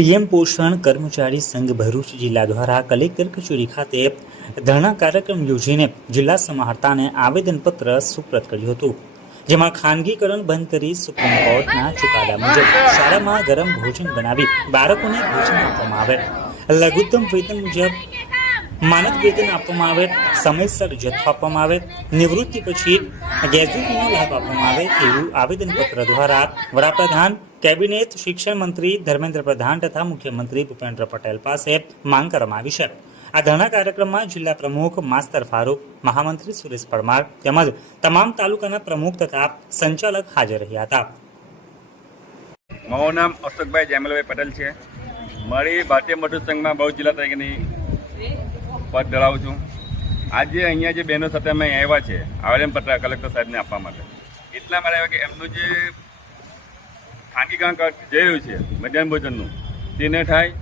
PM પોષણ કર્મચારી સંઘ ભરૂચ જિલ્લા દ્વારા કલેક્ટર કચેરી ખાતે ધરણા કાર્યક્રમ યોજીને જિલ્લા સમાહર્તાને આવેદનપત્ર સુપ્રત કર્યું હતું, જેમાં ખાનગીકરણ બંધ કરી સુપ્રીમ કોર્ટના ચુકાદા મુજબ શાળામાં ગરમ ભોજન બનાવી બાળકોને ભોજન આપવામાં આવે. લઘુત્તમ વેતન મુજબ માનક વેતન આપવામાં આવે, સમયસર જથ્થો આપવામાં આવે, નિવૃત્તિ પછી ગેઝ્યુટીનો લાભ આપવામાં આવે તેવું આવેદનપત્ર દ્વારા વડાપ્રધાન કેબિનેટ શિક્ષણ મંત્રી ધર્મેન્દ્ર પ્રધાન તથા મુખ્યમંત્રી ભૂપેન્દ્ર પટેલ પાસે માંગ કરવામાં આવી છે. આ ધરણા કાર્યક્રમમાં જિલ્લા પ્રમુખ માસ્તર ફારૂક, મહામંત્રી સુરેશ પરમાર તેમજ તમામ તાલુકાના પ્રમુખ તથા સંચાલક હાજર રહ્યા હતા. મારું નામ અશોકભાઈ જેમલભાઈ પટેલ છે. મારી ભારતીય મજૂર સંઘમાં બહુ જિલ્લા તરીકેની પદ ધરાવું છું. આજે અહીંયા જે બહેનો સાથે અમે આવ્યા છે, આવેદનપત્ર કલેક્ટર સાહેબને આપવા માટે. એટલા માટે આવ્યા કે એમનું જે ખાનગીકરણ કર- જઈ રહ્યું છે, મધ્યાહન ભોજનનું તે ન થાય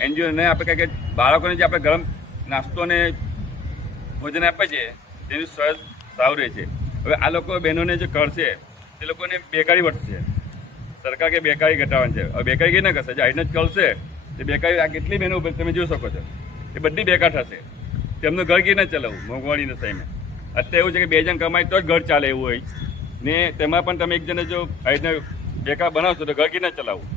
એનજીઓને આપણે કહે કે બાળકોને જે આપણે ગરમ નાસ્તો અને ભોજન આપે છે, તેની સ્વાસ્થ્ય સારું રહે છે. હવે આ લોકો બહેનોને જે કરશે, તે લોકોને બેકારી વધશે. સરકાર કે બેકારી ઘટાડવાની છે. હવે બેકારી કઈ ના કરશે જે આઈને જ કરશે, તે બેકારી આ કેટલી બહેનો તમે જોઈ શકો છો. એ બધી બેકાર થશે. તેમનું ઘર કઈ ના ચલાવવું? મોંઘવારીના સામે. અત્યારે એવું છે કે બે જણ કમાય તો જ ઘર ચાલે એવું હોય. ને તેમાં પણ તમે એક જણે જો આ બેકાર બનાવશો તો ઘર ના ચલાવવું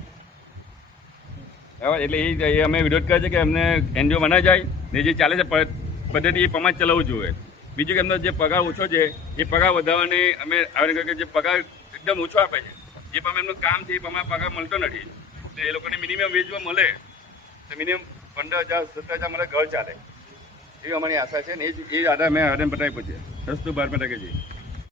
બરાબર? એટલે એ અમે વિરોધ કરે છે કે એમને એનજીઓ બનાવી જાય, ને જે ચાલે છે પદ્ધતિ એ પ્રમાણે ચલાવવું જોઈએ. બીજું કે એમનો જે પગાર ઓછો છે, એ પગાર વધારવાની અમે આવેદન કે જે પગાર એકદમ ઓછો આપે છે. જે પ્રમાણે એમનું કામ છે એ પ્રમાણે પગાર મળતો નથી. તો એ લોકોને મિનિમમ વેજમાં મળે, તો મિનિમમ પંદર હજાર, સત્તર હજાર મળે ઘર ચાલે. એવી અમારી આશા છે ને એ જ, એ આધાર મેં આવેદન પતાવી પૂછે સસ્તું બાર ટકે જી.